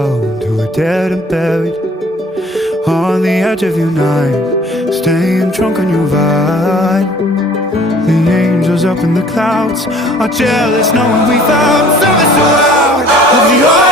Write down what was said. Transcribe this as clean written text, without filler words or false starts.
found, who are dead and buried on the edge of your night, staying drunk on your vibe. The angels up in the clouds are jealous knowing we found something so out of the